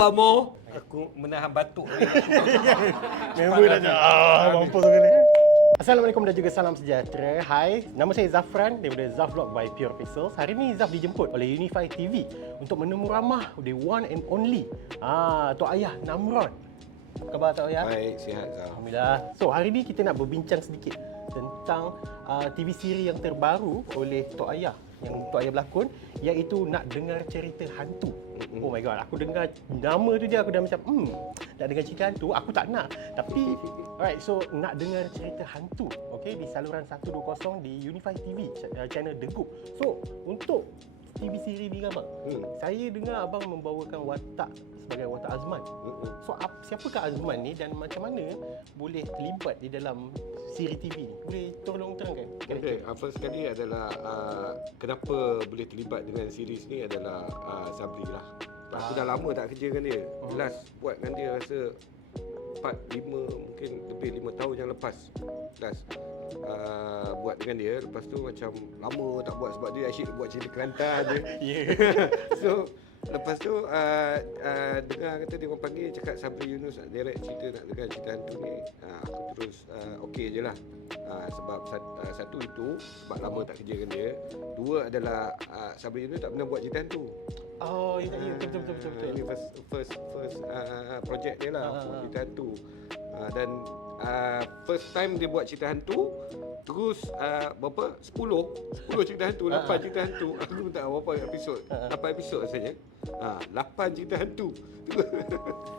Amo. Aku menahan batuk ni. Member dah mampu tu ni. Assalamualaikum dan juga salam sejahtera. Hai, nama saya Zafran daripada Zaf Vlog by Pure Pixels. Hari ini Zaf dijemput oleh Unify TV untuk menemu ramah the one and only Tok Ayah Namron. Apa khabar Tok Ayah? Baik, sihat Zaf. Alhamdulillah. So, hari ini kita nak berbincang sedikit tentang TV siri yang terbaru oleh Tok Ayah yang Tok Ayah berlakon, iaitu Nak Dengar Cerita Hantu. Oh my god, aku dengar nama tu je aku dah macam nak dengar cerita hantu, aku tak nak. Tapi alright, so Nak Dengar Cerita Hantu, okey, di saluran 120 di Unify TV, channel The Goop. So, untuk TV siri ni abang, saya dengar abang membawakan watak sebagai watak Azman. So, siapakah Azman ni dan macam mana boleh terlibat di dalam siri TV ni? Boleh tolong terangkan? Okey, first sekali adalah kenapa boleh terlibat dengan series ni adalah Sabri lah. Aku dah lama tak kerja dengan dia. Last buat dengan dia rasa 4, 5, mungkin lebih 5 tahun yang lepas. Last buat dengan dia. Lepas tu macam lama tak buat sebab dia asyik buat cerita Kelantan je. So lepas tu dengar kata dia orang panggil cakap Sabri Yunus nak direct cerita, nak dengar cerita hantu ni. Aku terus okey je lah. Sebab satu itu sebab lama tak kerja dengan dia. Dua adalah Sabri Yunus tak pernah buat cerita hantu. Oh, ya, betul. Ini first project dia lah, cerita hantu. Dan first time dia buat cerita hantu, terus berapa? 10 cerita hantu, 8 cerita hantu. Aku tak tahu berapa episod. 8 episod rasanya. 8 cerita hantu.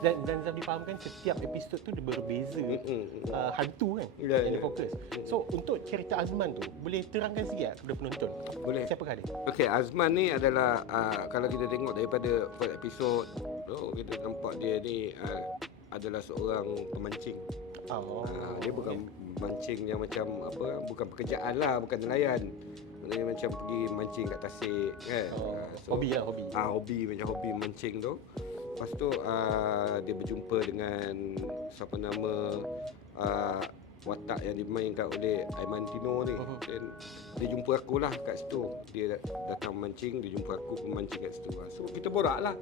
Dan Zaf difahamkan setiap episod tu dia berbeza hantu kan yang dia fokus. So untuk cerita Azman tu boleh terangkan sikit kepada penonton? Boleh. Siapakah dia? Okey, Azman ni adalah kalau kita tengok daripada first episod, kita nampak dia ni adalah seorang pemancing. Dia bukan mancing yang macam apa, bukan pekerjaan lah, bukan nelayan. Maknanya macam pergi mancing kat tasik kan. Hobi lah, hobi. Hobi, macam hobi mancing tu. Lepas tu dia berjumpa dengan siapa nama watak yang dimainkan oleh Aiman Tino ni. Dan dia jumpa aku lah kat situ. Dia datang mancing, dia jumpa aku memancing kat situ. So kita borak lah.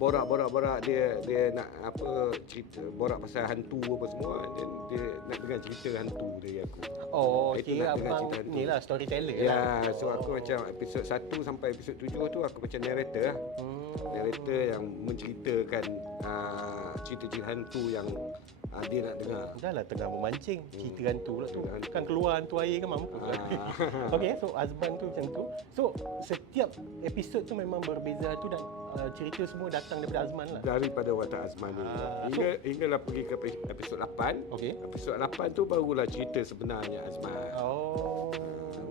Borak dia nak apa, cerita, borak pasal hantu apa semua. Dan dia nak dengar cerita hantu dari aku. Oh, okey, abang ni lah storyteller lah. Ya, so aku macam episod 1 sampai episod 7 tu aku macam narrator lah. Narrator yang menceritakan cerita-cerita hantu yang dia nak dengar. Dah lah tengah memancing, cerita hantu lah tu. Kan keluar hantu air kan mampu. Okey, so Azman tu macam tu. So setiap episod tu memang berbeza tu dan cerita semua datang daripada Azman lah. Daripada watak Azman ni. Hinggalah pergi ke episod 8. Okey. Episod 8 tu barulah cerita sebenarnya Azman.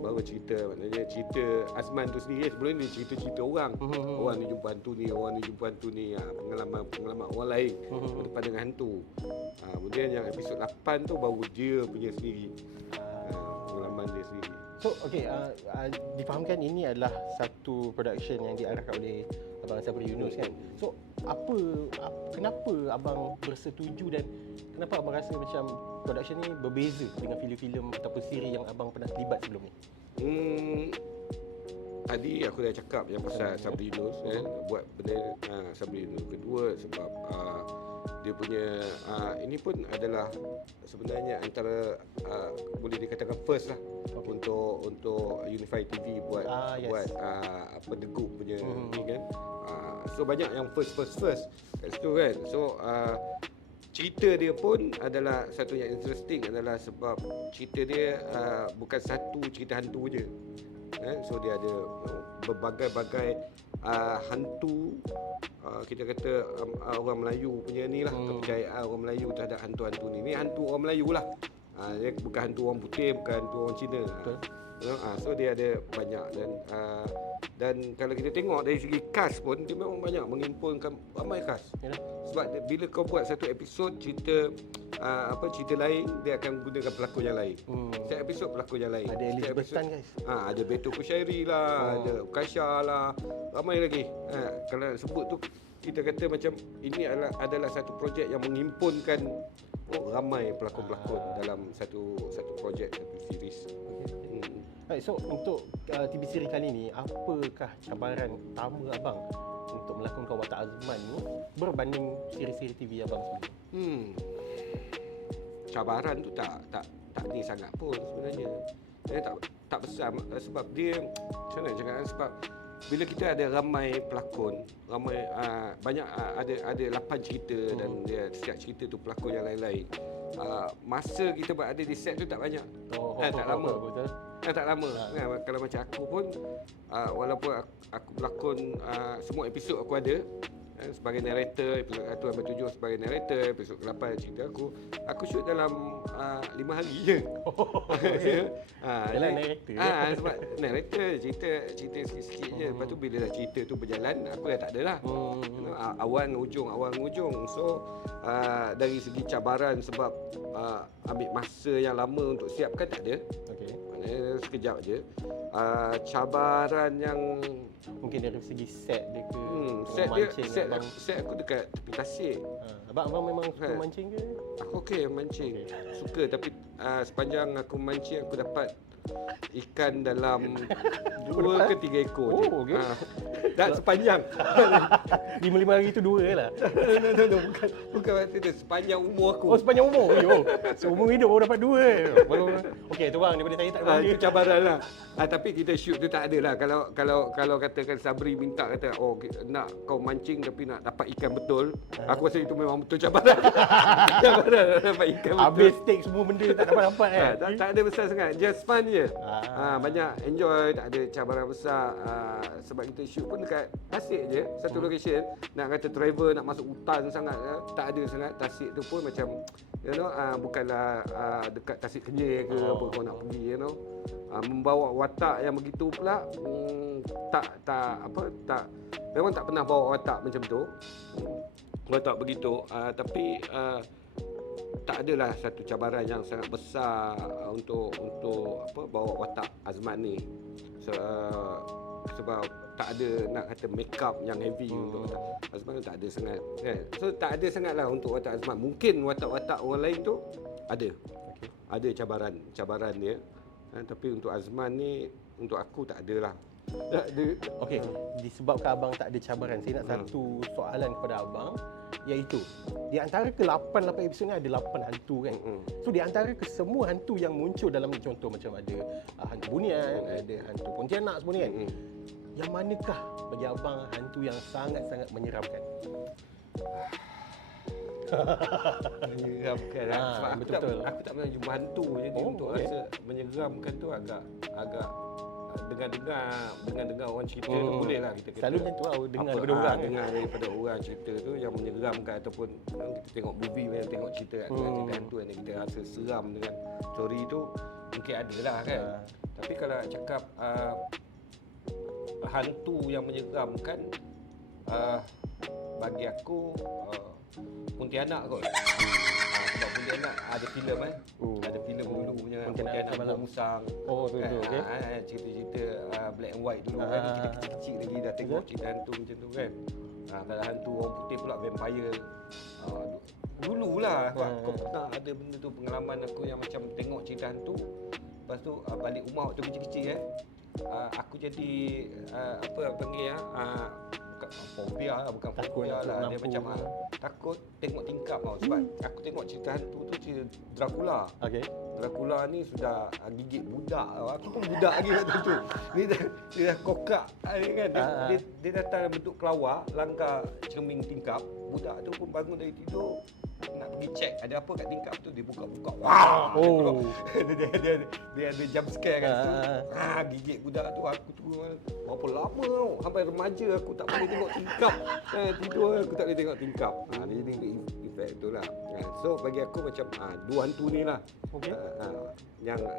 Baru cerita, maknanya cerita Azman tu sendiri. Sebelum ni cerita-cerita orang. Orang ni jumpa hantu ni, orang ni jumpa hantu ni, pengalaman orang lain berdepan dengan hantu. Kemudian yang episod 8 tu baru dia punya sendiri. Pengalaman dia sendiri. So okey, difahamkan ini adalah satu production yang diarahkan oleh Abang Sabri Yunus kan. So kenapa abang bersetuju dan kenapa abang rasa macam production ni berbeza dengan filem-filem ataupun siri yang abang pernah terlibat sebelum ni? Tadi aku dah cakap yang pasal Sabri Yunus kan, buat benda Sabri Yunus. Kedua sebab dia punya ini pun adalah sebenarnya antara boleh dikatakan first lah untuk Unify TV buat apa The Goop punya ni kan. So banyak yang first kat situ kan. So cerita dia pun adalah satu yang interesting, adalah sebab cerita dia bukan satu cerita hantu je. So dia ada berbagai-bagai hantu. Kita kata orang Melayu punya ni lah, kepercayaan orang Melayu terhadap hantu-hantu ni. Ni hantu orang Melayu lah. Dia bukan hantu orang putih, bukan hantu orang Cina. So dia ada banyak dan kalau kita tengok dari segi cast pun dia memang banyak menghimpunkan ramai cast. Sebab bila kau buat satu episod cerita cerita lain, dia akan gunakan pelakon yang lain. Setiap episod pelakon yang lain. Ada Elizabeth Tan guys. Ada Beto Kushairi lah, ada Kasha lah, ramai lagi. Kalau nak sebut tu kita kata macam ini adalah satu projek yang menghimpunkan ramai pelakon-pelakon dalam satu projek, satu series. Baik, so untuk TV siri kali ni, apakah cabaran utama abang untuk melakonkan Watak Azman ni berbanding siri-siri TV abang sebelum? Cabaran tu tak ni sangat pun sebenarnya. Dia tak besar sebab dia macam mana cakap, sebab bila kita ada ramai pelakon, ramai banyak ada 8 cerita dan dia setiap cerita tu pelakon yang lain-lain. Masa kita berada di set tu tak banyak. Tak lama. Betul. Tak lama. Kalau macam aku pun walaupun aku berlakon semua episod aku ada sebagai narrator, episod 1 sampai 7 sebagai narrator, episod 8 cerita aku shoot dalam 5 hari je. Yalah, narrator. Sebab narrator cerita sikit-sikit je. Lepas tu bila dah cerita tu berjalan, aku dah tak ada lah. Awal ujung. So dari segi cabaran sebab ambil masa yang lama untuk siapkan tak ada. Okey. Maknanya sekejap je. Cabaran yang Mungkin dari segi set dia ke set abang. set aku dekat tepi tasik. Abang memang suka mancing ke? Aku okey mancing. Suka, tapi sepanjang aku mancing aku dapat ikan dalam 2 ke 3 ekor je. Okey. Dan sepanjang 5 hari tu 2 lah. no, bukan waktu tu, sepanjang umur aku. Oh, sepanjang umur. Seumur hidup baru dapat 2. Okey, tu bang, daripada saya tak ada. Itu cabaran lah. Tapi kita shoot tu tak ada lah. Kalau katakan Sabri minta kata nak kau mancing tapi nak dapat ikan betul, aku rasa itu memang betul cabaran. Cabaran nak dapat ikan betul. Habis take semua benda tak dapat Tak ada besar sangat, just fun je. Banyak enjoy, tak ada cabaran besar. Sebab kita shoot pun dekat Tasik je, satu location. Nak kata travel, nak masuk hutan sangat, tak ada sangat. Tasik tu pun macam bukanlah dekat Tasik Kenyir ke apa kau nak pergi, membawa watak yang begitu pula memang tak pernah bawa watak macam tu. Watak begitu, tapi tak adalah satu cabaran yang sangat besar untuk bawa watak Azman ni. Sebab tak ada nak kata make up yang heavy untuk watak Azman tu tak ada sangat kan. So tak ada sangatlah untuk watak Azman. Mungkin watak-watak orang lain tu ada. Ada cabaran dia. Tapi untuk Azman ni, untuk aku tak ada lah. Tak ada. Okey, disebabkan abang tak ada cabaran, saya nak satu soalan kepada abang, iaitu di antara ke-8 episod ni ada 8 hantu kan. So di antara kesemua hantu yang muncul dalam ni, contoh macam ada hantu bunian, ada hantu pontianak semua ni kan. Yang manakah bagi abang hantu yang sangat-sangat menyeramkan? Menyeramkan sebab betul. Aku tak pernah jumpa hantu, jadi untuk rasa menyeramkan tu agak dengar orang cerita tu boleh lah kita kata. Selalu macam tu lah, dengar daripada orang. Dengar daripada orang cerita tu yang menyeramkan, ataupun kita tengok movie, tengok cerita cerita hantu yang kita rasa seram dengan story tu, mungkin ada lah kan. Tapi kalau nak cakap hantu yang menyeramkan, bagi aku Pontianak kot. Sebab Pontianak ada filem ada filem dulu punya Pontianak Musang. Oh tu okey. Cerita-cerita black and white dulu kan. Kita kecil-kecil lagi dah tengok cerita hantu macam tu kan. Kalau hantu orang putih pula vampire. Dululah aku pernah ada benda tu, pengalaman aku yang macam tengok cerita hantu. Lepas tu balik rumah waktu kecil-kecil aku jadi apa panggil fobia lah, bukan fobia lah. Dia macam takut tengok tingkap tau. Sebab aku tengok cerita hantu tu cerita Dracula. Okey. Dracula ni sudah gigit budak tau. Aku pun budak lagi waktu tu. Dia dah kokak kan. Dia datang dalam bentuk kelawar, langkah cermin tingkap. Budak tu pun bangun dari tidur, nak pergi check ada apa kat tingkap tu, dia buka-buka. Wah! Dia ada jump scare kan. Gigit budak tu. Aku tu berapa lama tau, sampai remaja aku tak boleh tengok tingkap. Tidur aku tak boleh tengok tingkap. Dia jadi efek tu lah. So bagi aku macam dua hantu ni lah. Okey. Yang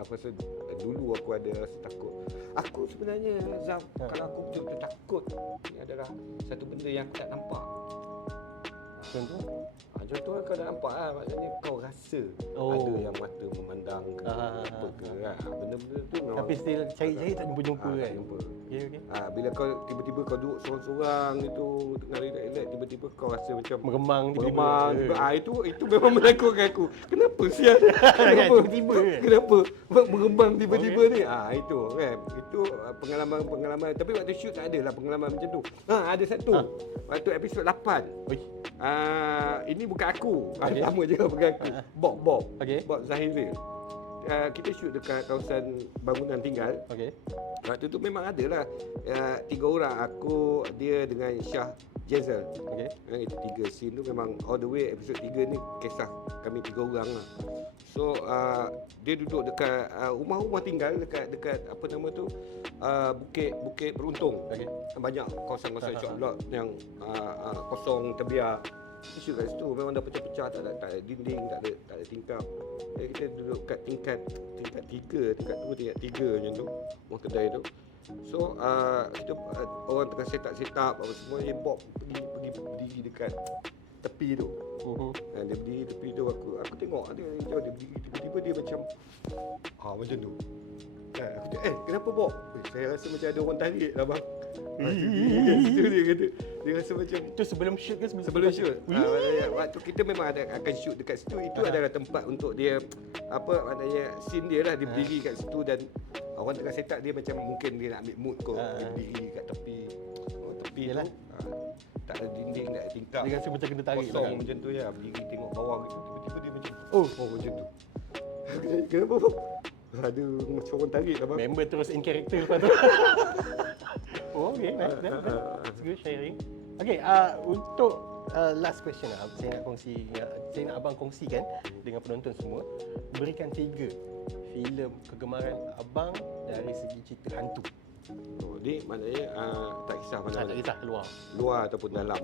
apa dulu aku ada rasa takut. Aku sebenarnya Zaf, kalau aku betul-betul takut, ni adalah satu benda yang aku tak nampak. Contoh? Contoh kau dah nampak lah, maknanya kau rasa ada yang mata memandang ke apa ke kan. Benda-benda tu memang Tapi still cari-cari tak jumpa-jumpa tak kan. jumpa. Okey. Bila kau tiba-tiba kau duduk sorang-sorang itu tengah relax, tiba-tiba kau rasa macam Meremang meremang. tiba-tiba. Itu memang menakutkan aku. Kenapa sial? Kenapa? Tiba-tiba kan? Kenapa? Meremang tiba-tiba ni. Itu kan. Itu pengalaman. Tapi waktu shoot tak ada lah pengalaman macam tu. Ada satu. Waktu episod 8. Oi. Ini bukan aku. Okay. Sama je bukan aku. Bob. Okey. Bob Zahiril. Kita shoot dekat kawasan bangunan tinggal. Okey. Waktu tu memang ada lah 3 orang. Aku, dia dengan Syah Jezel. Okey. Itu 3 scene tu memang all the way episod 3 ni kisah kami 3 orang lah. So dia duduk dekat rumah-rumah tinggal dekat apa nama tu, Bukit Beruntung. Okey. Banyak kawasan-kawasan shop block yang kosong terbiar. Shoot kat situ memang dah pecah-pecah, tak ada dinding, tak ada tingkap. Jadi kita duduk kat tingkat 3, tingkat 2, tingkat 3 macam tu, rumah kedai tu. So kita orang tengah set up apa semua, dia Bob pergi berdiri dekat tepi tu. Dia berdiri tepi tu, aku tengok dia jauh, dia berdiri, tiba-tiba dia macam macam tu. Aku cakap, kenapa Bob? Saya rasa macam ada orang tarik lah bang. Dia kata, dia rasa macam Itu sebelum shoot ke sebelum shoot. Waktu kita memang akan shoot dekat situ. Itu adalah tempat untuk dia maknanya scene dia lah, dia berdiri kat situ dan orang tengah set up, dia macam mungkin dia nak ambil mood kot. Dia berdiri kat tepi Yalah. tu. Tak ada dinding, tak ada tingkap. Dia rasa macam kena tarik kosong belakang. macam tu ya, berdiri tengok bawah gitu. Tiba-tiba dia macam macam tu. Kenapa Bob? Ada macam orang tarik lah bang. Member terus in character lepas tu. Okay, nice. That's good sharing. Okay, untuk last question lah, saya nak abang kongsikan dengan penonton semua. Berikan 3 filem kegemaran abang dari segi cerita hantu. Ni maknanya tak kisah mana. Tak kisah Luar ataupun dalam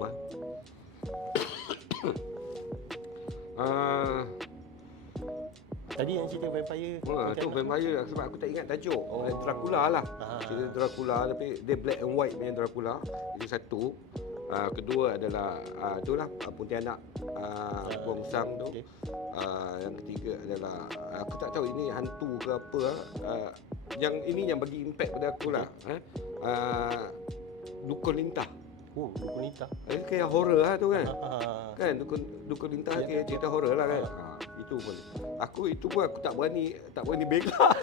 Tadi yang cerita vampire. Tu vampire lah, sebab aku tak ingat tajuk. Dracula lah. Cerita Dracula, tapi dia black and white punya Dracula. Itu satu. Kedua adalah itulah Pontianak Buang Usang tu. Okay. Yang ketiga adalah aku tak tahu ini hantu ke apa. Yang ini yang bagi impact pada aku lah. Dukun Lintah. Dukun Lintah. Kayak horror lah tu kan. Kan Dukun Lintah Ya, kayak cerita horror lah kan. Itu pun. Itu pun aku tak berani berak.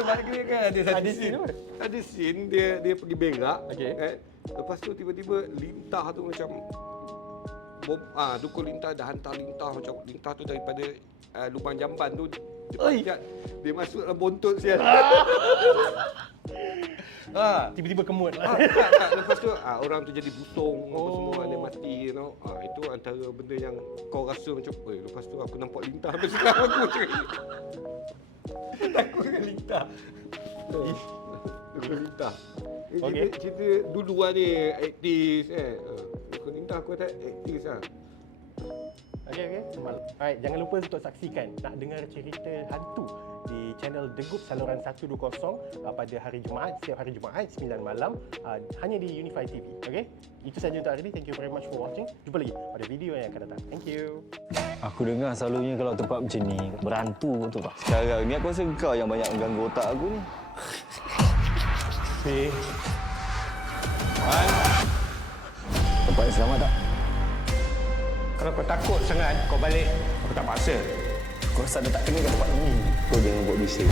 Sebab dia kan ada satu scene. Ada scene dia pergi berak. Okey. Kan? Lepas tu tiba-tiba lintah tu macam Dukun Lintah dah hantar lintah, macam lintah tu daripada lubang jamban tu dia panjat, dia masuk dalam bontot sial. Tiba-tiba kemut. Lepas tu orang tu jadi busung, apa semua, ada mati, you know. Itu antara benda yang kau rasa macam, lepas tu aku nampak lintah sampai sekarang aku macam takut dengan lintah. Dukun Lintah. Cerita dulu lah ni, aktis Dukun Lintah aku kata aktis lah. Okay. Alright, jangan lupa untuk saksikan nak dengar cerita hantu di channel The Good saluran 120 pada hari Jumaat, setiap hari Jumaat 9 malam hanya di Unify TV. Okay? Itu saja untuk hari ini. Thank you very much for watching. Jumpa lagi pada video yang akan datang. Thank you. Aku dengar selalunya kalau tempat macam ni berhantu tu Pak. Sekarang ni aku rasa kau yang banyak mengganggu otak aku ni. Tempat yang selamat tak? Kalau kau takut sangat, kau balik. Aku tak paksa. Kau rasa dah tak kena kat tempat ni. Kau jangan buat bising.